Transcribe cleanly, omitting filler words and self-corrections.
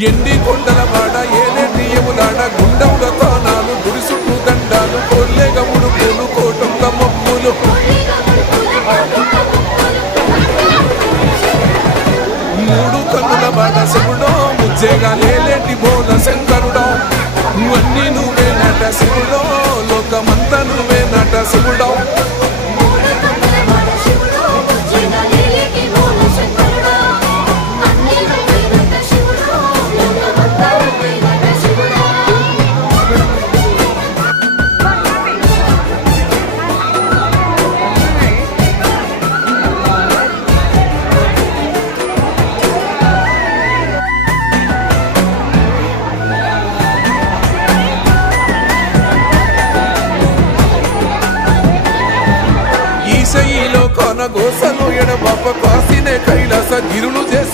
ఎండి కొండల వాడ ఏలేటి ఎములాడ గుండముల తానాలు గుడి చుట్టూ దండాలు కొల్లేగ ముడుపులు కోటొక్క మొప్పులు మూడు కన్నుల వాడ శివుడో ముజ్జేగా లేలేటి బోల శంకరుడో అన్నీ నువ్వే నట శివుడో లోకమంతా నువ్వే నట శివుడో గోసలు ఎడ బాప కాసినే కైలాస గిరులు చేసి